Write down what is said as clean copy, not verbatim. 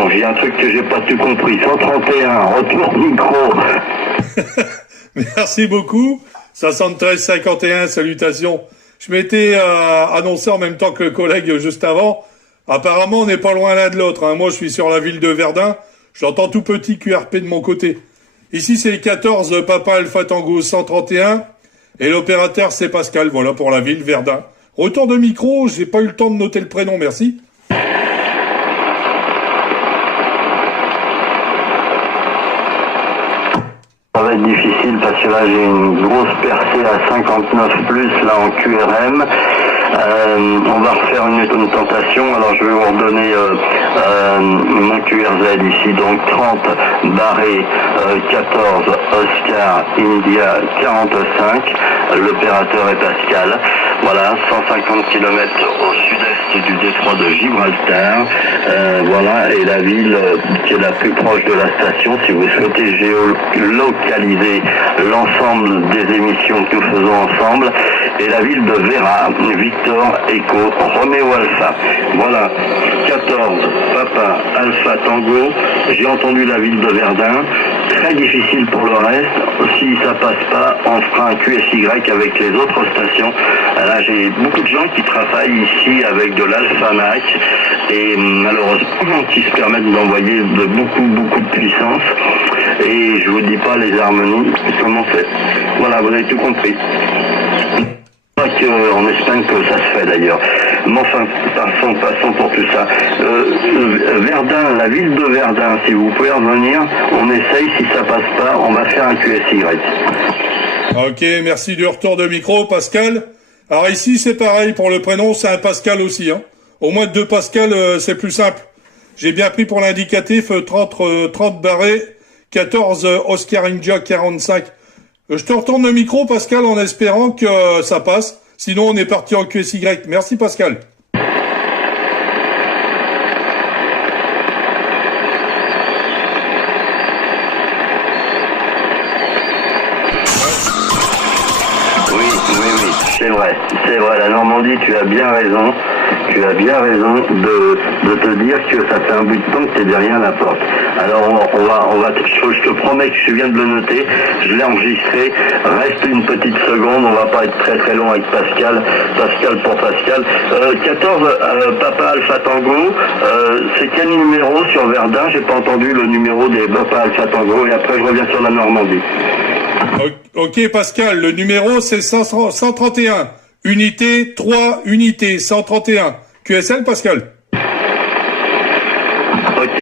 Attention, j'ai un truc que j'ai pas tout compris. 131, retour micro. Merci beaucoup. 73-51, salutations. Je m'étais annoncé en même temps que le collègue juste avant. Apparemment, on n'est pas loin l'un de l'autre. Hein. Moi, je suis sur la ville de Verdun. Je l'entends tout petit QRP de mon côté. Ici, c'est les 14 Papa Alpha Tango 131. Et l'opérateur, c'est Pascal. Voilà pour la ville Verdun. Retour de micro, j'ai pas eu le temps de noter le prénom, merci. Ça va être difficile parce que là j'ai une grosse percée à 59 plus là en QRM. On va refaire une tentation. Alors je vais vous redonner mon QRZ ici. Donc 30 barré 14 Oscar India 45. L'opérateur est Pascal. Voilà, 150 km au sud-est du détroit de Gibraltar. Voilà, et la ville qui est la plus proche de la station, si vous souhaitez géolocaliser l'ensemble des émissions que nous faisons ensemble, est la ville de Vera, Victor Echo Romeo Alpha. Voilà, 14 Papa Alpha Tango. J'ai entendu la ville de Verdun. Très difficile pour le reste. Si ça passe pas, on fera un QSY avec les autres stations. Là, j'ai beaucoup de gens qui travaillent ici avec de l'Alpha Mac et malheureusement qui se permettent d'envoyer de beaucoup de puissance. Et je vous dis pas les harmonies, comment c'est. Voilà, vous avez tout compris. En Espagne que ça se fait d'ailleurs. Mais enfin, passons pour tout ça. Verdun, la ville de Verdun, si vous pouvez revenir, on essaye, si ça passe pas, on va faire un QSY. Ok, merci du retour de micro, Pascal. Alors ici, c'est pareil, pour le prénom, c'est un Pascal aussi. Hein. Au moins de 2 Pascal, c'est plus simple. J'ai bien pris pour l'indicatif 30 barré, 14 Oscar India 45. Je te retourne le micro, Pascal, en espérant que ça passe. Sinon, on est parti en QSY. Merci, Pascal. Oui, c'est vrai, la Normandie, tu as bien raison de te dire que ça fait un bout de temps que tu es derrière la porte. Alors je te promets que je viens de le noter, je l'ai enregistré, reste une petite seconde, on va pas être très long avec Pascal pour Pascal. 14 Papa Alpha Tango, c'est quel numéro sur Verdun? J'ai pas entendu le numéro des Papa Alpha Tango et après je reviens sur la Normandie. Ok Pascal, le numéro c'est 131. Unité 3, unité 131. QSL Pascal.